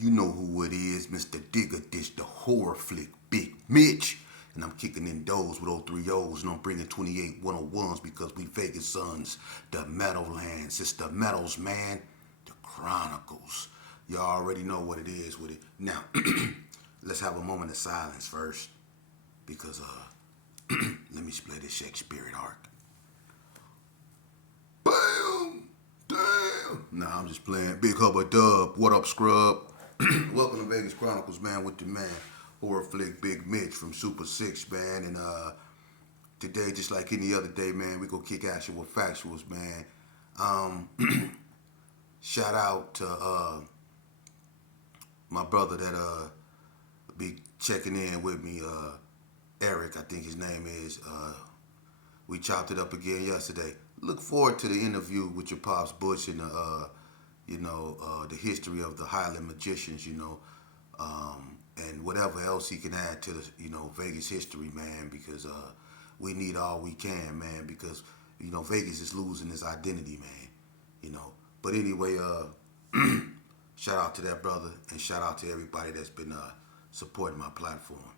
You know who it is, Mr. Digger Dish, the horror flick, Big Mitch. And I'm kicking in doors with 03Os, and I'm bringing 28 101s because we Vegas sons, the Meadowlands. It's the Meadows, man. The Chronicles. Y'all already know what it is with it. Now, let's have a moment of silence first because, let me play this Shakespearean arc. Bam! Damn! Nah, I'm just playing. Big Hubba Dub. What up, scrub? Welcome to Vegas Chronicles, man, with the man, horror flick Big Mitch from Super 6, man. And today, just like any other day, man, we gonna kick actual factuals, man. Shout out to my brother that be checking in with me, Eric, I think his name is. We chopped it up again yesterday. Look forward to the interview with your pops Bush and the history of the Highland magicians, and whatever else he can add to the, Vegas history, man, because we need all we can, man, because, Vegas is losing its identity, man, But anyway, shout out to that brother and shout out to everybody that's been supporting my platform.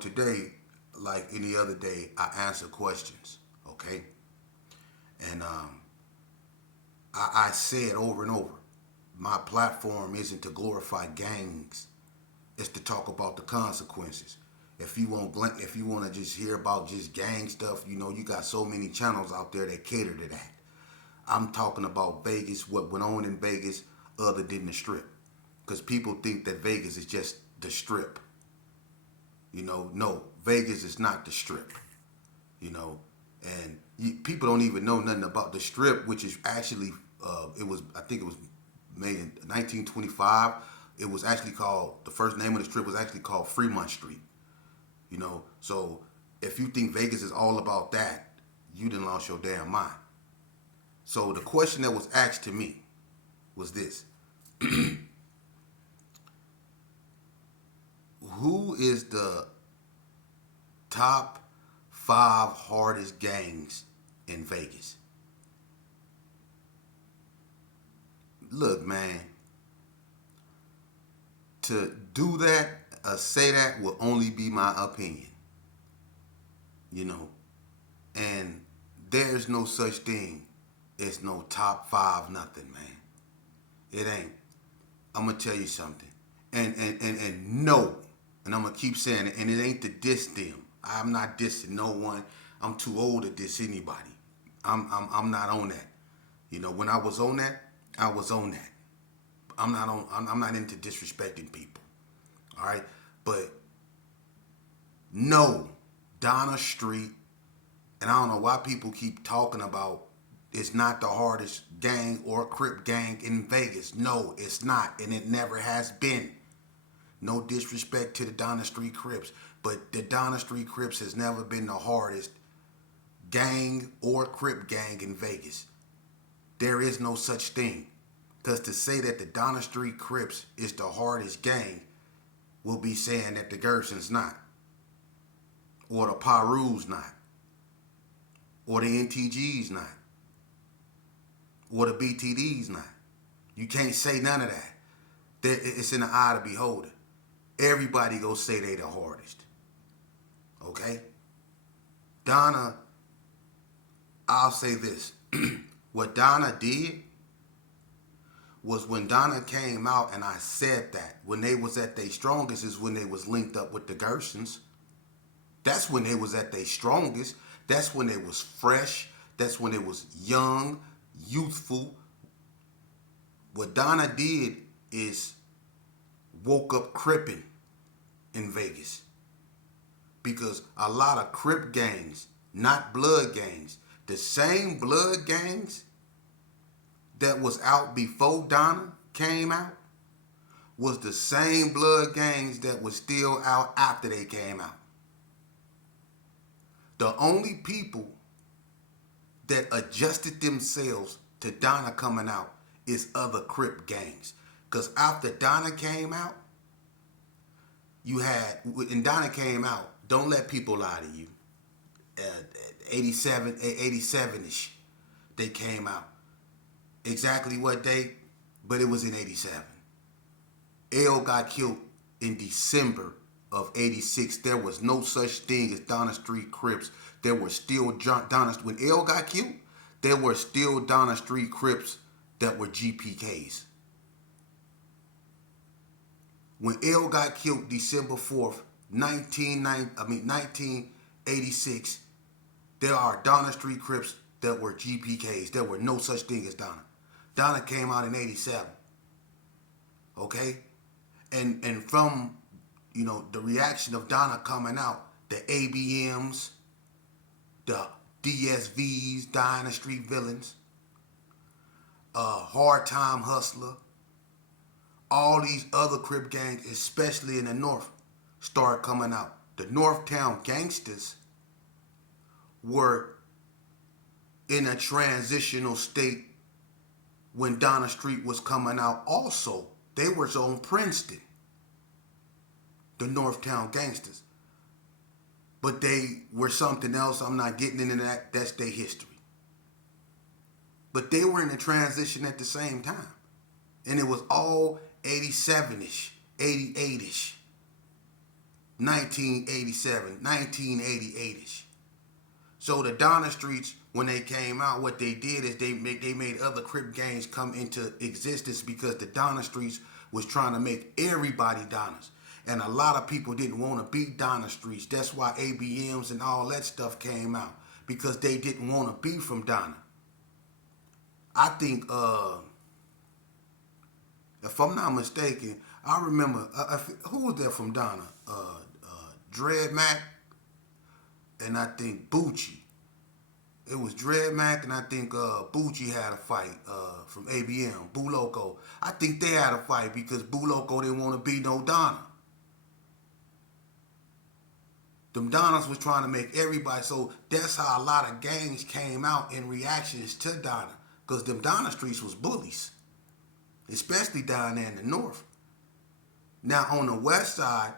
Today, like any other day, I answer questions, okay? And I say it over and over. My platform isn't to glorify gangs. It's to talk about the consequences. If you want to just hear about just gang stuff, you got so many channels out there that cater to that. I'm talking about Vegas, what went on in Vegas other than the Strip. Because people think that Vegas is just the Strip. No, Vegas is not the Strip. And people don't even know nothing about the Strip, which is actually, I think it was made in 1925. It was actually called, the first name of the Strip was actually called Fremont Street. So if you think Vegas is all about that, you done lost your damn mind. So the question that was asked to me was this. Who is the top 5 hardest gangs in Vegas? Look, man, to do that or say that will only be my opinion. And there's no such thing as no top 5 nothing, man. It ain't. I'm going to tell you something. And no, and I'm going to keep saying it, and it ain't to diss them. I'm not dissing no one. I'm too old to diss anybody. I'm not on that. When I was on that, I was on that. I'm not into disrespecting people. All right? But no, Donna Street, and I don't know why people keep talking about it's not the hardest gang or Crip gang in Vegas. No, it's not, and it never has been. No disrespect to the Donna Street Crips, but the Donna Street Crips has never been the hardest gang or Crip gang in Vegas. There is no such thing. Because to say that the Donna Street Crips is the hardest gang will be saying that the Gerson's not. Or the Paru's not. Or the NTG's not. Or the BTD's not. You can't say none of that. It's in the eye of the beholder. Everybody go say they the hardest. Okay? Donna, I'll say this. What Donna did was when Donna came out, and I said that when they was at their strongest is when they was linked up with the Gersons. That's when they was at their strongest. That's when they was fresh. That's when they was young, youthful. What Donna did is woke up Crippin' in Vegas. Because a lot of Crip gangs, not blood gangs, the same blood gangs that was out before Donna came out was the same blood gangs that was still out after they came out. The only people that adjusted themselves to Donna coming out is other Crip gangs. Because after Donna came out, and Donna came out, don't let people lie to you. 87-ish, they came out. Exactly what date, but it was in 87. L got killed in December of '86. There was no such thing as Donna Street Crips. There were still when L got killed, there were still Donna Street Crips that were GPKs. When L got killed December 4th, 1986, there are Donna Street Crips that were GPKs. There were no such thing as Donna. Donna came out in '87. Okay? And from, the reaction of Donna coming out, the ABMs, the DSVs, Donna Street Villains, Hard Time Hustler, all these other Crip gangs, especially in the North, started coming out. The Northtown gangsters were in a transitional state when Donna Street was coming out also. They were on Princeton, the Northtown gangsters. But they were something else. I'm not getting into that. That's their history. But they were in a transition at the same time. And it was all 87-ish, 88-ish, 1987, 1988-ish. So the Donna Streets, when they came out, what they did is they made other Crip gangs come into existence because the Donna Streets was trying to make everybody Donnas. And a lot of people didn't want to be Donna Streets. That's why ABMs and all that stuff came out, because they didn't want to be from Donna. I think, if I'm not mistaken, I remember, who was there from Donna? Dread Mac, and I think Bucci. It was Dread Mac, and I think Bucci had a fight from ABM, Boo Loco. I think they had a fight because Boo Loco didn't want to be no Donna. Them Donnas was trying to make everybody, so that's how a lot of gangs came out in reactions to Donna, because them Donna Streets was bullies, especially down there in the North. Now on the West Side,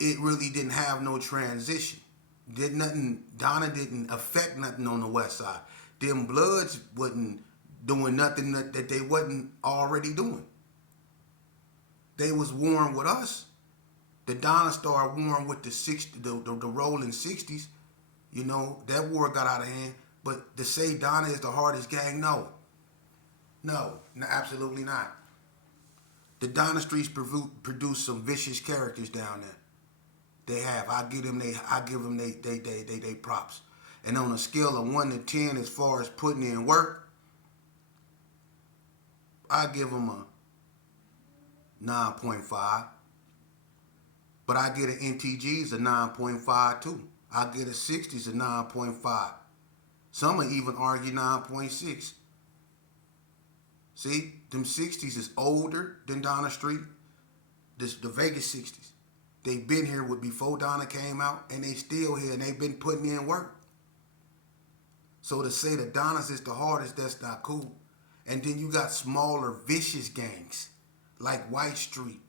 it really didn't have no transition. Donna didn't affect nothing on the West Side. Them Bloods wasn't doing nothing that they wasn't already doing. They was warring with us. The Donna started warring with the rolling 60s. That war got out of hand. But to say Donna is the hardest gang, no, absolutely not. The Donna Streets produce some vicious characters down there. They have. I give them they props. And on a scale of 1 to 10, as far as putting in work, I give them a 9.5. But I get an NTG's a 9.5 too. I get a 60's a 9.5. Some will even argue 9.6. See, them 60's is older than Donna Street. The Vegas 60's. They've been here before Donna came out, and they still here, and they've been putting in work. So to say that Donna's is the hardest, that's not cool. And then you got smaller, vicious gangs, like White Street.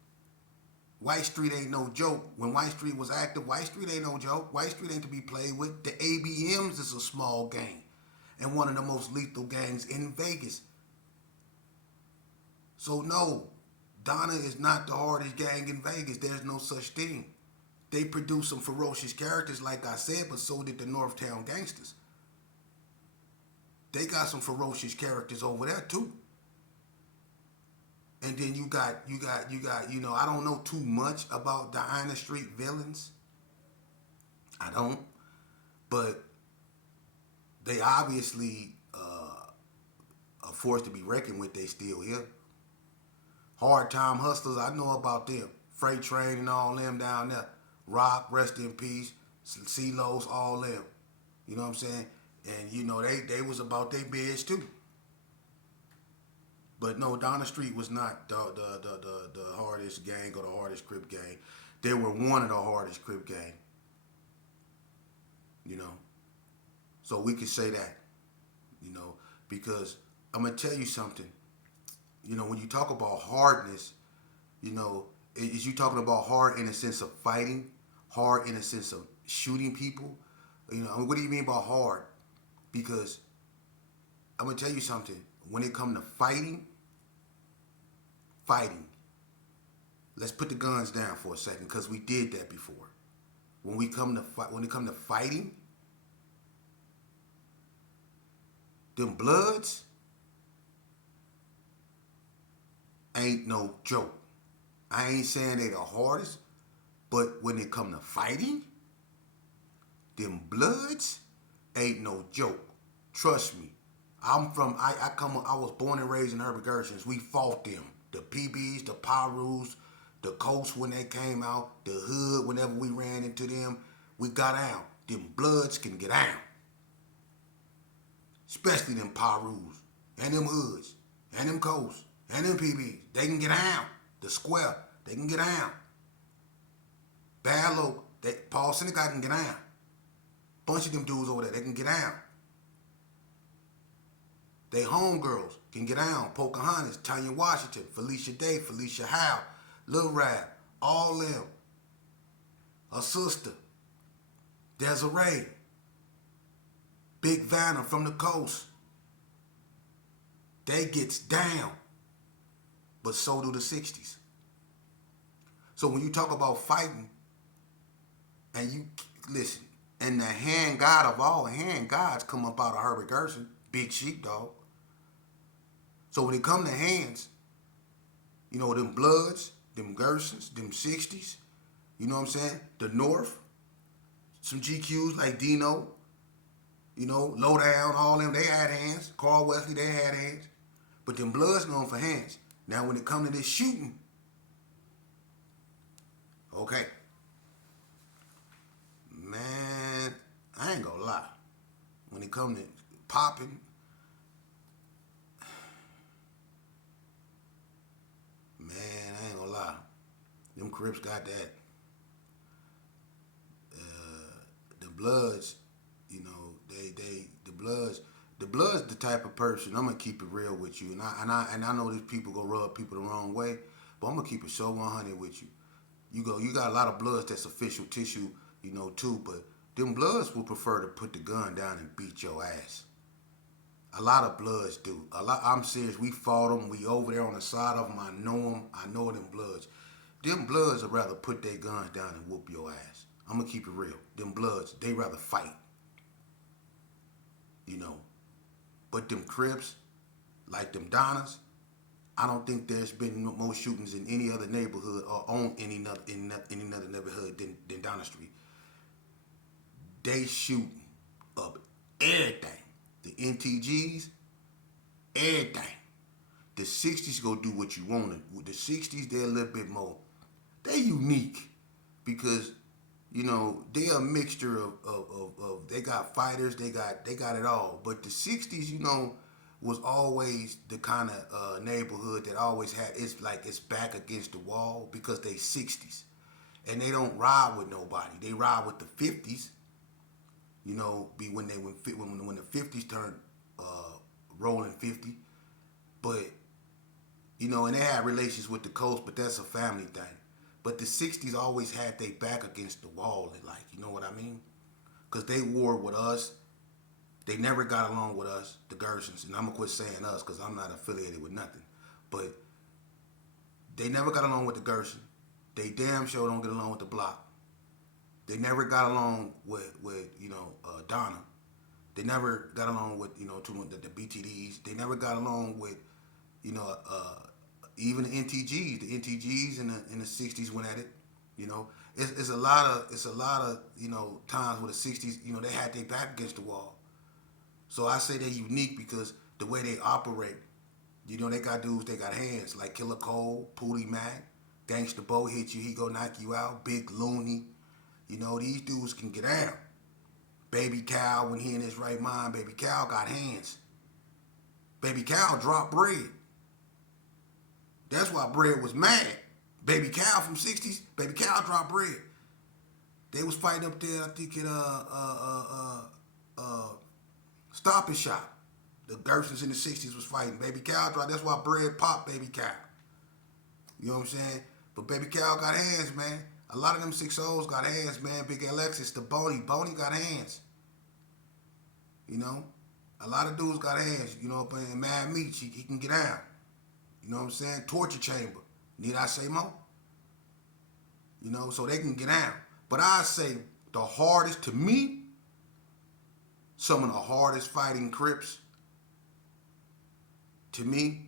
White Street ain't no joke. When White Street was active, White Street ain't no joke. White Street ain't to be played with. The ABMs is a small gang, and one of the most lethal gangs in Vegas. So no, Donna is not the hardest gang in Vegas. There's no such thing. They produce some ferocious characters, like I said, but so did the Northtown gangsters. They got some ferocious characters over there too. And then you got, I don't know too much about the Donna Street villains. I don't. But they obviously a force to be reckoned with. They still here. Hard Time Hustlers, I know about them. Freight Train and all them down there. Rock, rest in peace. CeeLo's, all them. You know what I'm saying? And, they was about their biz too. But no, Donna Street was not the hardest gang or the hardest Crip gang. They were one of the hardest Crip gang. So we could say that, because I'm going to tell you something. When you talk about hardness, is you talking about hard in a sense of fighting, hard in a sense of shooting people? What do you mean by hard? Because I'm going to tell you something. When it comes to fighting, let's put the guns down for a second, because we did that before. When we come to fight, when it come to fighting, them Bloods ain't no joke. I ain't saying they the hardest, but when it come to fighting, them Bloods ain't no joke. Trust me. I was born and raised in Herbert Gersons. We fought them. The PBs, the Pyrus, the Coast when they came out, the Hood whenever we ran into them, we got out. Them Bloods can get out. Especially them Pyrus, and them Hoods, and them Coast, and them PBs. They can get out. The Square, they can get out. Bad Loc, Paul Synagogue can get out. Bunch of them dudes over there, they can get out. They homegirls can get out. Pocahontas, Tanya Washington, Felicia Day, Felicia Howe, Lil Rab, all them. Her sister, Desiree, Big Vanna from the Coast. They gets down, but so do the 60s. So when you talk about fighting, and you listen, and the hand god of all hand gods come up out of Herbert Gerson, Big Sheepdog. So when it come to hands, you know, them Bloods, them Gersons, them 60s, you know what I'm saying? The North, some GQs like Dino, you know, Lowdown, all them, they had hands. Carl Wesley, they had hands. But them Bloods known for hands. Now when it come to this shooting, okay. Man, I ain't gonna lie. When it come to popping, man, I ain't gonna lie. Them Crips got that. The Bloods, you know, the Bloods the type of person. I'm gonna keep it real with you, and I know these people gonna rub people the wrong way, but I'm gonna keep it so 100 with you. You got a lot of Bloods that's official tissue, you know, too, but them Bloods will prefer to put the gun down and beat your ass. A lot of Bloods do. I'm serious. We fought them. We over there on the side of them. I know them. I know them Bloods. Them Bloods would rather put their guns down and whoop your ass. I'm going to keep it real. Them Bloods, they rather fight. You know. But them Crips, like them Donnas, I don't think there's been more shootings in any other neighborhood or on any other neighborhood than Donna Street. They shooting up everything. The NTGs, everything. The 60s go do what you want. With the 60s, they're a little bit more. They unique because, you know, they're a mixture of they got fighters, they got it all. But the 60s, you know, was always the kind of neighborhood that always had, it's like it's back against the wall because they 60s. And they don't ride with nobody. They ride with the 50s. You know, when the 50s turned rolling 50, but you know, and they had relations with the Coast, but that's a family thing. But the 60s always had their back against the wall, like, you know what I mean? Because they war with us. They never got along with us, the Gersons, and I'm gonna quit saying us because I'm not affiliated with nothing. But they never got along with the Gerson. They damn sure don't get along with the Block. They never got along with you know, Donna. They never got along with, you know, the BTDs. They never got along with, you know, even the NTGs. The NTGs in the 60s went at it. You know, it's a lot of you know, times where the 60s, you know, they had their back against the wall. So I say they're unique because the way they operate, you know, they got dudes, they got hands like Killer Cole, Pootie Mac, Gangsta Bo hit you, he go knock you out, Big Looney. You know, these dudes can get out. Baby Cal, when he in his right mind, Baby Cal got hands. Baby Cal dropped bread. That's why bread was mad. Baby Cal from 60s, Baby Cal dropped bread. They was fighting up there, I think at Stop and Shop. The Gersons in the 60s was fighting. Baby Cal dropped, that's why bread popped Baby Cal. You know what I'm saying? But Baby Cal got hands, man. A lot of them 6-0s got hands, man. Big Alexis, the Boney got hands. You know? A lot of dudes got hands. You know, and Mad Meat, he can get out. You know what I'm saying? Torture Chamber. Need I say more? so they can get down. But I say the hardest to me, some of the hardest fighting Crips, to me,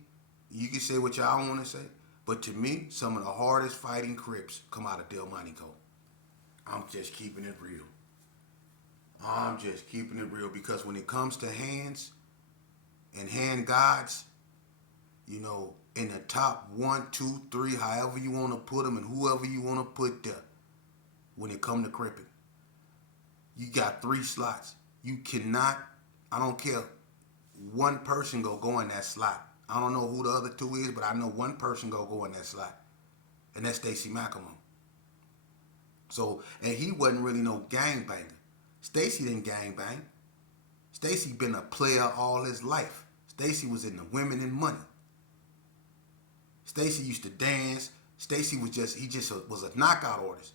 you can say what y'all want to say, but to me, some of the hardest fighting Crips come out of Delmonico. I'm just keeping it real. I'm just keeping it real because when it comes to hands and hand gods, in the top 1, 2, 3, however you want to put them and whoever you want to put there, when it come to cripping, you got 3 slots. You cannot, I don't care, one person go in that slot. I don't know who the other 2 is, but I know one person go in that slot, and that's Stacy McElmone. So, and he wasn't really no gangbanger. Stacy didn't gangbang. Stacy been a player all his life. Stacy was in the women and money. Stacy used to dance. Stacy was just a knockout artist.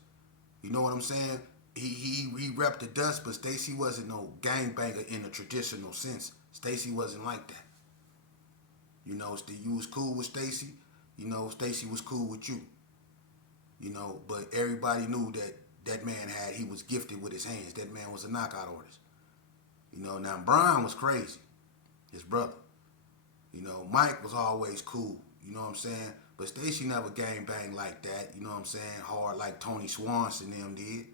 You know what I'm saying? He repped the dust, but Stacy wasn't no gangbanger in the traditional sense. Stacy wasn't like that. You was cool with Stacy. Stacy was cool with you. But everybody knew that man he was gifted with his hands. That man was a knockout artist. Now Brian was crazy, his brother. Mike was always cool. You know what I'm saying? But Stacy never gang banged like that. You know what I'm saying? Hard like Tony Swanson them did.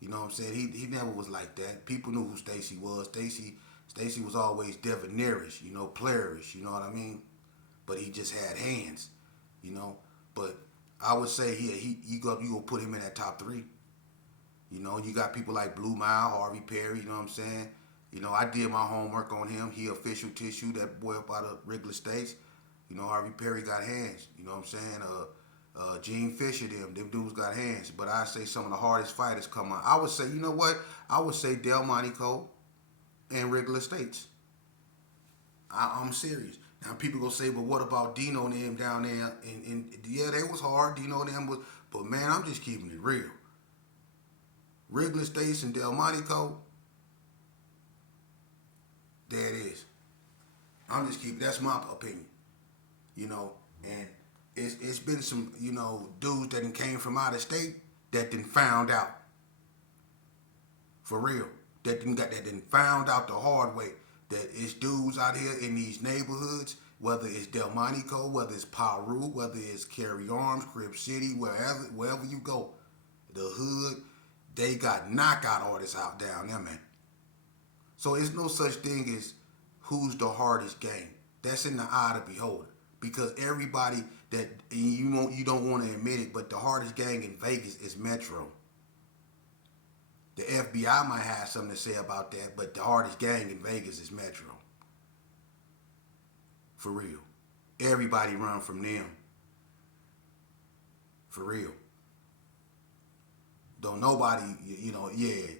You know what I'm saying? He never was like that. People knew who Stacy was. Stacy was always debonairish, playerish. You know what I mean? But he just had hands. But I would say you go put him in that top 3. You got people like Blue Mile, Harvey Perry. You know what I'm saying? I did my homework on him. He official tissue, that boy up out of Wrigley States. Harvey Perry got hands. You know what I'm saying? Gene Fisher, them dudes got hands. But I say some of the hardest fighters come out. I would say, you know what? I would say Delmonico and Wrigley States. I'm serious. Now people gonna say, but what about Dino and them down there? And yeah, they was hard. Dino and them was, but man, I'm just keeping it real. Wrigley States and Delmonico, there it is. I'm just keeping. That's my opinion. And it's been some, dudes that came from out of state that done found out. For real. That done found out the hard way. That it's dudes out here in these neighborhoods, whether it's Delmonico, whether it's Paru, whether it's Cary Arms, Crip City, wherever you go, the hood, they got knockout artists out down there, man. So it's no such thing as who's the hardest gang. That's in the eye of the beholder. Because everybody that you don't want to admit it, but the hardest gang in Vegas is Metro. The FBI might have something to say about that, but the hardest gang in Vegas is Metro. For real. Everybody run from them. For real. Don't nobody,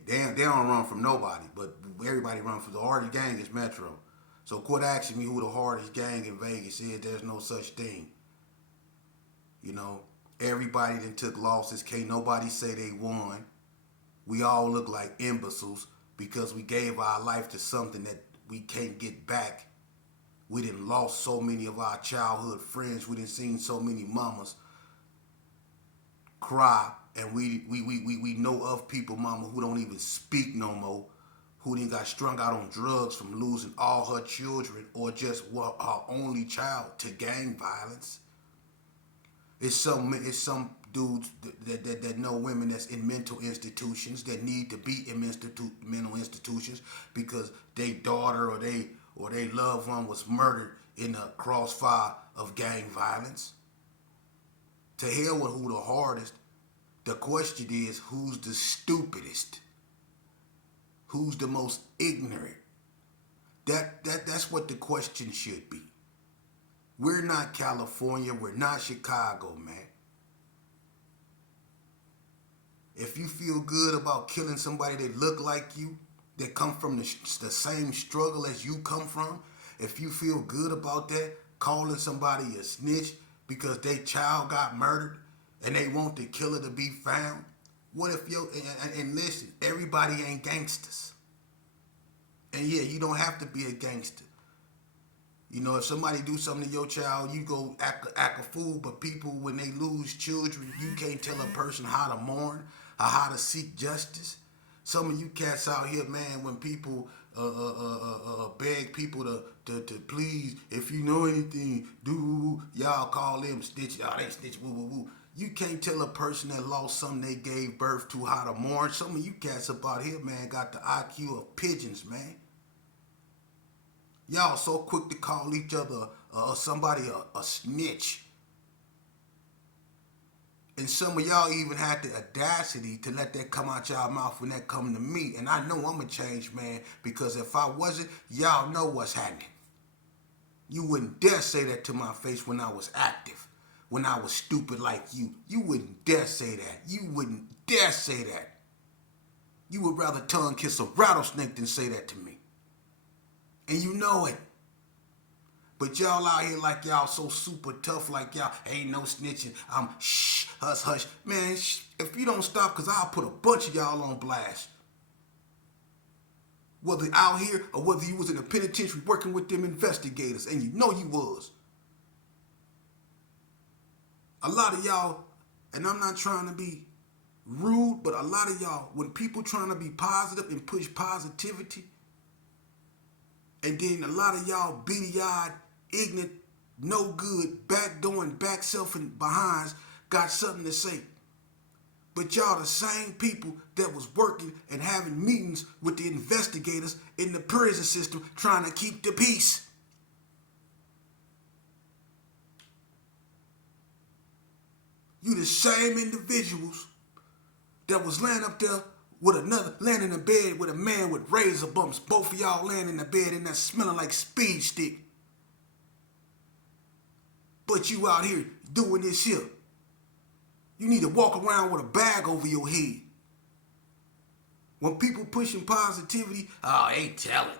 they don't run from nobody, but everybody run from the hardest gang is Metro. So quit asking me who the hardest gang in Vegas is. There's no such thing. Everybody that took losses. Can't nobody say they won. We all look like imbeciles because we gave our life to something that we can't get back. We done lost so many of our childhood friends. We done seen so many mamas cry. And we know of people, mama, who don't even speak no more. Who then got strung out on drugs from losing all her children or just her only child to gang violence. It's some dudes that know women that's in mental institutions that need to be in mental institutions because their daughter or they loved one was murdered in the crossfire of gang violence. To hell with who the hardest. The question is, who's the stupidest? Who's the most ignorant? That's what the question should be. We're not California. We're not Chicago, man. If you feel good about killing somebody that look like you, that come from the same struggle as you come from, if you feel good about that, calling somebody a snitch because their child got murdered and they want the killer to be found, what if and listen, everybody ain't gangsters. And yeah, you don't have to be a gangster. You know, if somebody do something to your child, you go act a fool. But people, when they lose children, you can't tell a person how to mourn or how to seek justice. Some of you cats out here, man, when people beg people to please, if you know anything, do y'all call them snitch? Oh, they snitch. Woo woo woo. You can't tell a person that lost something they gave birth to how to mourn. Some of you cats up out here, man, got the IQ of pigeons, man. Y'all so quick to call each other somebody a snitch. And some of y'all even had the audacity to let that come out y'all mouth when that come to me. And I know I'm a changed man, because if I wasn't, y'all know what's happening. You wouldn't dare say that to my face when I was active, when I was stupid like you. You wouldn't dare say that. You wouldn't dare say that. You would rather tongue kiss a rattlesnake than say that to me. And you know it. But y'all out here like y'all so super tough, like y'all ain't no snitching. I'm shh, hush, hush. Man, if you don't stop, because I'll put a bunch of y'all on blast. Whether out here or whether you was in the penitentiary working with them investigators, and you know you was. A lot of y'all, and I'm not trying to be rude, but a lot of y'all, when people trying to be positive and push positivity, and then a lot of y'all beady-eyed, ignorant, no good, backdooring, back selfing behinds got something to say. But y'all the same people that was working and having meetings with the investigators in the prison system trying to keep the peace. You the same individuals that was laying up there with another, laying in the bed with a man with razor bumps. Both of y'all laying in the bed and that smelling like speed stick. But you out here doing this here. You need to walk around with a bag over your head. When people pushing positivity, oh, they telling.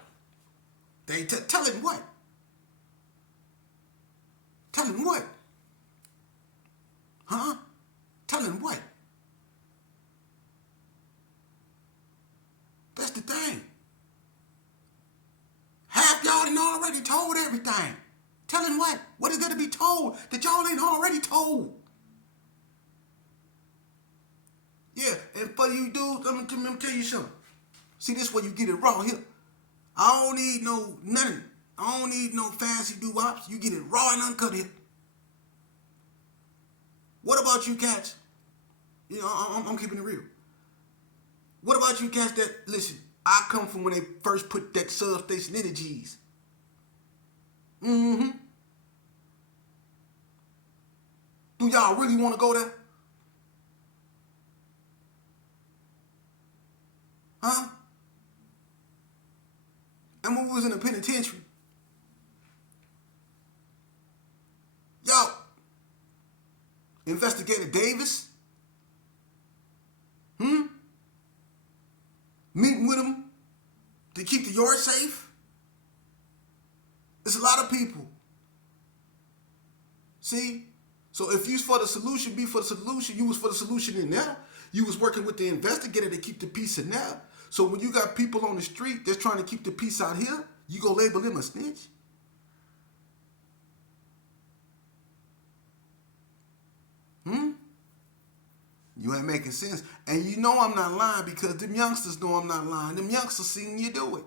They telling what? Telling what? Huh? Telling what? That's the thing. Half y'all done already told everything. Telling what? What is there to be told that y'all ain't already told? Yeah, and for you dudes, let me tell you something. See, this is where you get it wrong here. I don't need no nothing. I don't need no fancy doo-wops. You get it raw and uncut here. What about you cats? You know, I'm keeping it real. What about you cats that, listen, I come from when they first put that substation in the G's. Mm-hmm. Do y'all really want to go there? Huh? And when we was in the penitentiary, yo, Investigator Davis, meeting with him to keep the yard safe. It's a lot of people. See? So if you was for the solution, be for the solution. You was for the solution in there. You was working with the investigator to keep the peace in there. So when you got people on the street that's trying to keep the peace out here, you go label them a snitch? You ain't making sense. And you know I'm not lying because them youngsters know I'm not lying. Them youngsters seen you do it.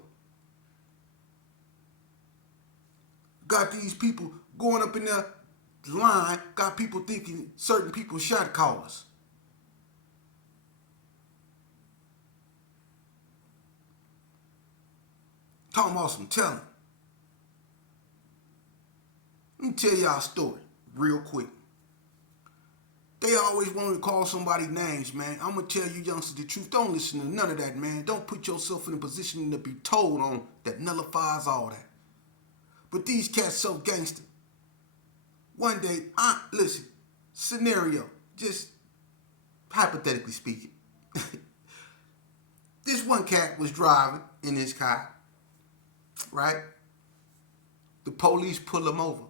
Got these people going up in there line, got people thinking certain people shot callers. Talking about some telling. Let me tell y'all a story real quick. They always want to call somebody names, man. I'm going to tell you youngsters the truth. Don't listen to none of that, man. Don't put yourself in a position to be told on that nullifies all that. But these cats so gangster. One day, listen, scenario, just hypothetically speaking. This one cat was driving in his car, right? The police pull him over.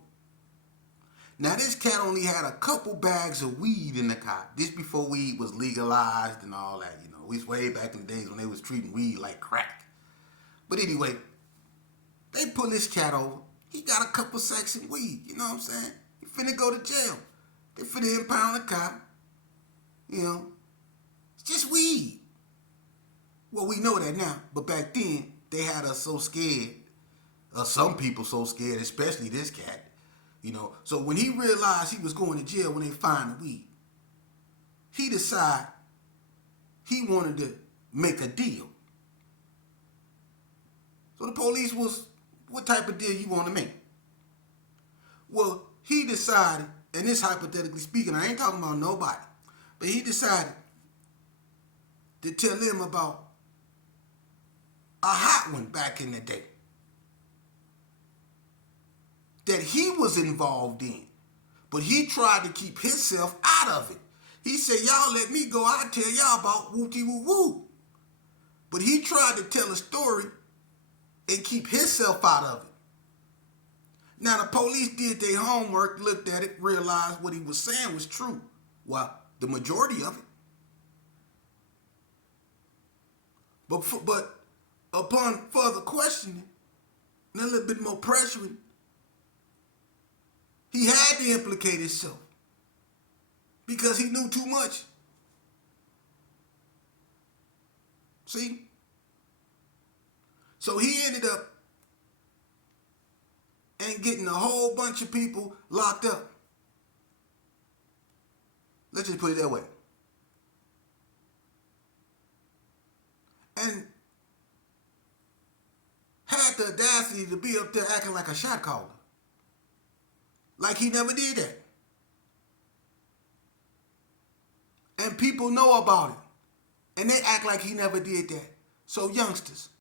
Now, this cat only had a couple bags of weed in the car. This before weed was legalized and all that, you know. We was way back in the days when they was treating weed like crack. But anyway, they pull this cat over. He got a couple sacks of weed. You know what I'm saying? He finna go to jail. They finna impound the cop. You know, it's just weed. Well, we know that now, but back then they had us so scared. Some people so scared, especially this cat. You know, so when he realized he was going to jail when they find the weed, he decided he wanted to make a deal. So the police was, what type of deal you want to make? Well, he decided, and this hypothetically speaking, I ain't talking about nobody, but he decided to tell them about a hot one back in the day that he was involved in, but he tried to keep himself out of it. He said, y'all let me go, I'll tell y'all about wooty woo woo. But he tried to tell a story and keep himself out of it. Now the police did their homework, looked at it, realized what he was saying was true. Well, the majority of it. But upon further questioning and a little bit more pressuring, he had to implicate himself because he knew too much. See? So he ended up and getting a whole bunch of people locked up. Let's just put it that way. And had the audacity to be up there acting like a shot caller. Like he never did that. And people know about it. And they act like he never did that. So youngsters,